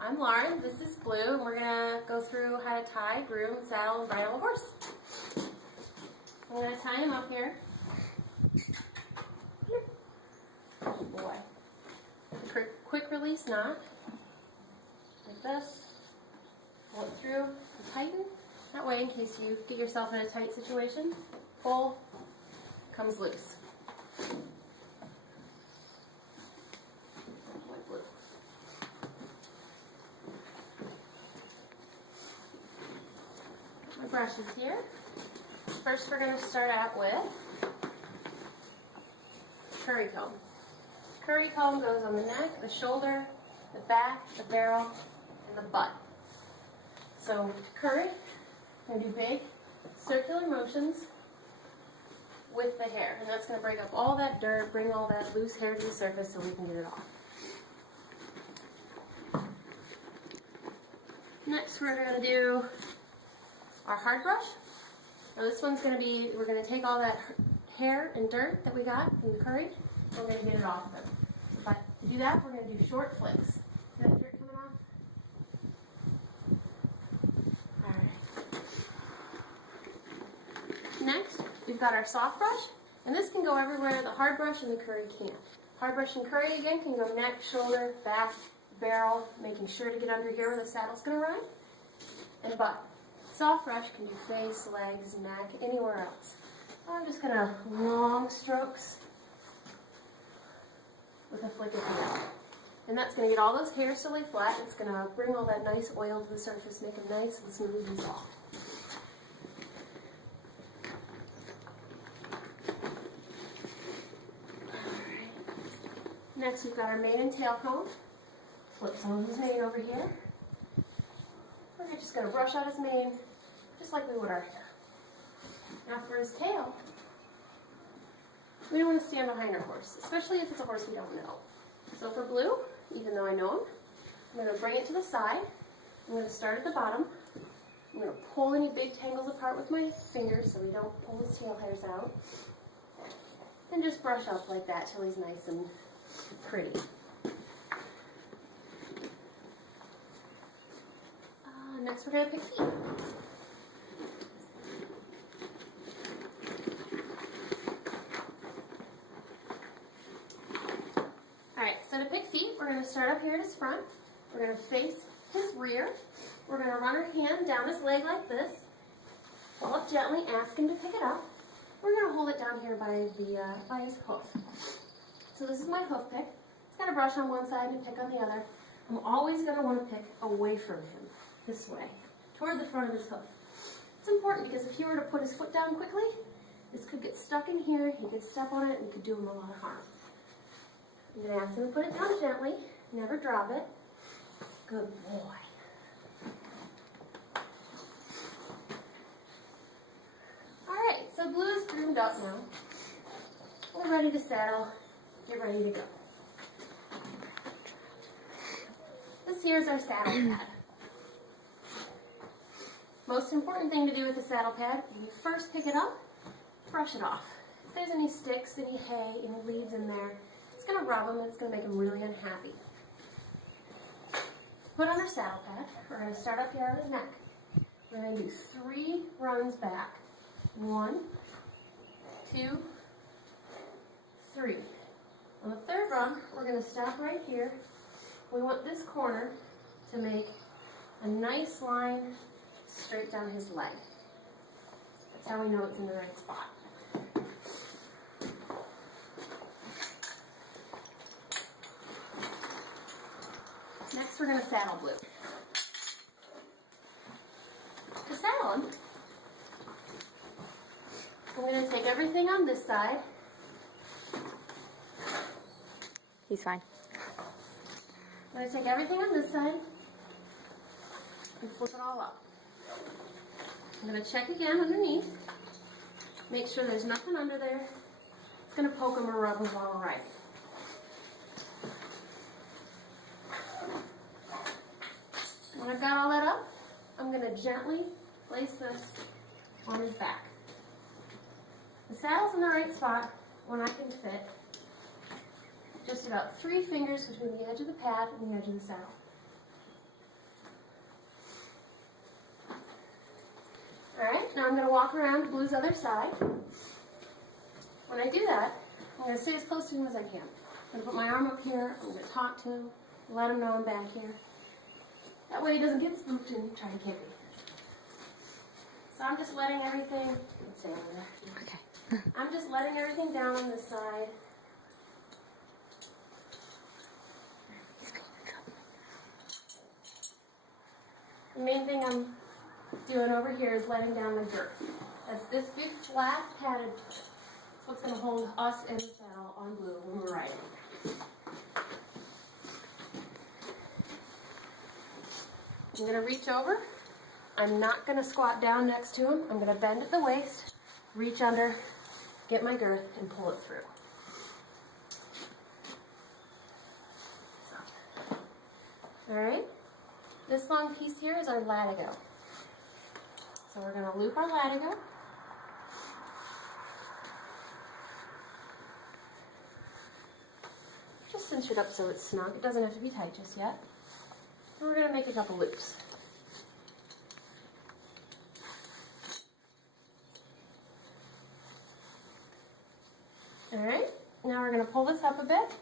I'm Lauren, this is Blue, and we're going to go through how to tie, groom, saddle, and bridle a horse. I'm going to tie him up here. Oh boy. Quick release knot. Like this. Pull it through and tighten. That way, in case you get yourself in a tight situation, pull, comes loose. My brush is here. First we're going to start out with curry comb. Curry comb goes on the neck, the shoulder, the back, the barrel, and the butt. So curry, I'm going to do big circular motions with the hair. And that's going to break up all that dirt, bring all that loose hair to the surface so we can get it off. Next we're going to do our hard brush. Now this one's going to be, we're going to take all that hair and dirt that we got from the curry, and we're going to get it off of them. But to do that, we're going to do short flicks. See that dirt coming off? Alright. Next, we've got our soft brush, and this can go everywhere the hard brush and the curry can't. Hard brush and curry, again, can go neck, shoulder, back, barrel, making sure to get under here where the saddle's going to ride, and butt. Soft brush can do face, legs, neck, anywhere else. I'm just going to long strokes with a flick of the hair. And that's going to get all those hairs to lay flat. It's going to bring all that nice oil to the surface, make them nice and smooth and soft. Alright. Next we've got our mane and tail comb. Flip some of his mane over here. We're just going to brush out his mane, just like we would our hair. Now for his tail, we don't want to stand behind our horse, especially if it's a horse we don't know. So for Blue, even though I know him, I'm going to bring it to the side. I'm going to start at the bottom. I'm going to pull any big tangles apart with my fingers so we don't pull his tail hairs out. And just brush up like that till he's nice and pretty. Next we're going to pick feet. Alright, so to pick feet, we're going to start up here at his front. We're going to face his rear. We're going to run our hand down his leg like this. Pull up gently, ask him to pick it up. We're going to hold it down here by his hoof. So this is my hoof pick. It's got a brush on one side and a pick on the other. I'm always going to want to pick away from him. This way, toward the front of his hoof. It's important because if he were to put his foot down quickly, this could get stuck in here, he could step on it, and it could do him a lot of harm. I'm going to ask him to put it down gently, never drop it. Good boy. Alright, so Blue is groomed up now. We're ready to saddle, get ready to go. This here is our saddle pad. Most important thing to do with the saddle pad, when you first pick it up, brush it off. If there's any sticks, any hay, any leaves in there, it's going to rub them and it's going to make them really unhappy. Put on our saddle pad. We're going to start up here on his neck. We're going to do 3 runs back. 1, 2, 3. On the third run, we're going to stop right here. We want this corner to make a nice line straight down his leg. That's how we know it's in the right spot. Next we're going to saddle Blue. To saddle him, I'm going to take everything on this side. He's fine. I'm going to take everything on this side and flip it all up. I'm going to check again underneath. Make sure there's nothing under there. It's going to poke him or rub him while we're riding. When I've got all that up, I'm going to gently place this on his back. The saddle's in the right spot when I can fit just about 3 fingers between the edge of the pad and the edge of the saddle. Alright, now I'm going to walk around to Blue's other side. When I do that, I'm going to stay as close to him as I can. I'm going to put my arm up here, I'm going to talk to him, let him know I'm back here. That way he doesn't get spooked and try to get me. So I'm just letting everything, let's stay over there. Okay. I'm just letting everything down on this side. The main thing I'm doing over here is letting down the girth. That's this big flat padded girth. That's what's going to hold us in the saddle on Blue when we're riding. I'm going to reach over. I'm not going to squat down next to him. I'm going to bend at the waist, reach under, get my girth, and pull it through. Alright, this long piece here is our latigo. So we're going to loop our latigo. Just cinch it up so it's snug. It doesn't have to be tight just yet. And we're going to make a couple loops. Alright, now we're going to pull this up a bit.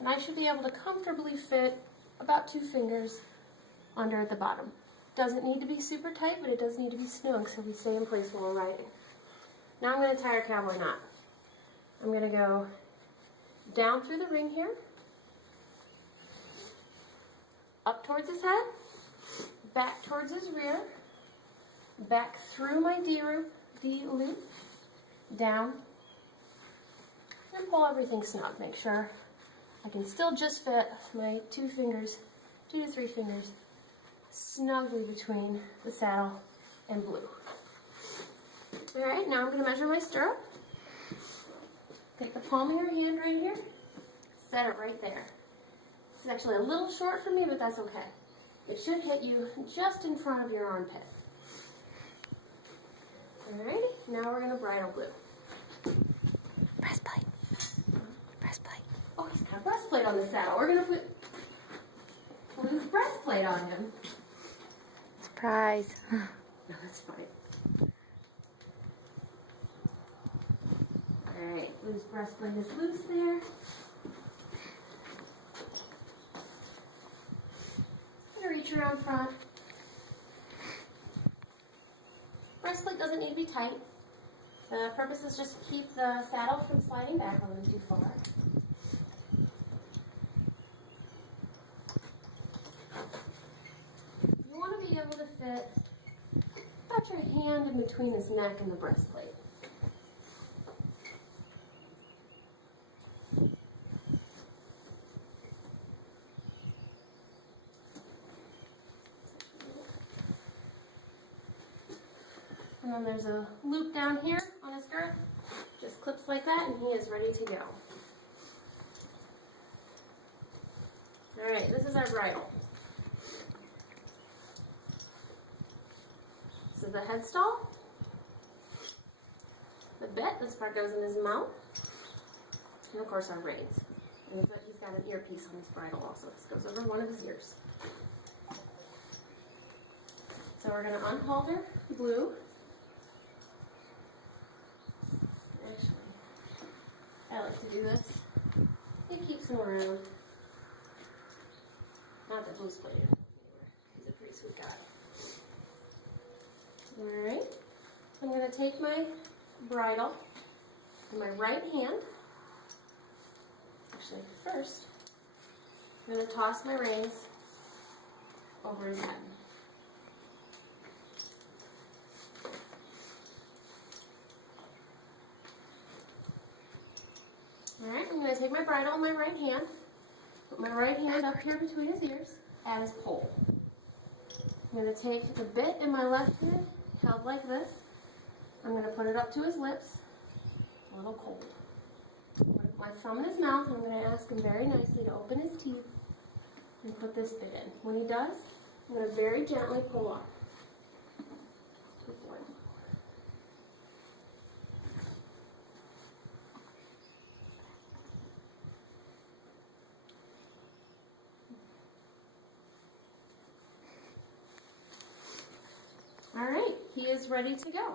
And I should be able to comfortably fit about 2 fingers under at the bottom. Doesn't need to be super tight, but it does need to be snug so we stay in place while we're riding. Now I'm going to tie our cowboy knot. I'm going to go down through the ring here, up towards his head, back towards his rear, back through my D loop, down, and pull everything snug. Make sure I can still just fit my 2 fingers, 2 to 3 fingers, snugly between the saddle and Blue. Alright, now I'm going to measure my stirrup. Take the palm of your hand right here, set it right there. This is actually a little short for me, but that's okay. It should hit you just in front of your armpit. Alrighty, now we're going to bridle Blue. Breastplate. Breastplate. Oh, he's got a breastplate on the saddle. We're going to put Blue's breastplate on him. Surprise. No, that's fine. Alright, Blue's breastplate is loose there. I'm going to reach around front. Breastplate doesn't need to be tight. The purpose is just to keep the saddle from sliding back a little too far. You want to be able to fit about your hand in between his neck and the breastplate. And then there's a loop down here on his girth. Just clips like that and he is ready to go. Alright, this is our bridle. This is the headstall. The bit, this part goes in his mouth. And of course our reins. And he's got an earpiece on his bridle also. This goes over one of his ears. So we're going to unhalter Blue. Actually, I like to do this. It keeps him around. Not that Blue's played it. He's a pretty sweet guy. Alright. I'm going to take my bridle in my right hand. Actually, first, I'm going to toss my reins over his head. Alright, I'm going to take my bridle in my right hand, put my right hand up here between his ears, at his pole. I'm going to take the bit in my left hand, held like this. I'm going to put it up to his lips. It's a little cold. I'm going to put my thumb in his mouth, and I'm going to ask him very nicely to open his teeth and put this bit in. When he does, I'm going to very gently pull off. Good boy. Alright, he is ready to go.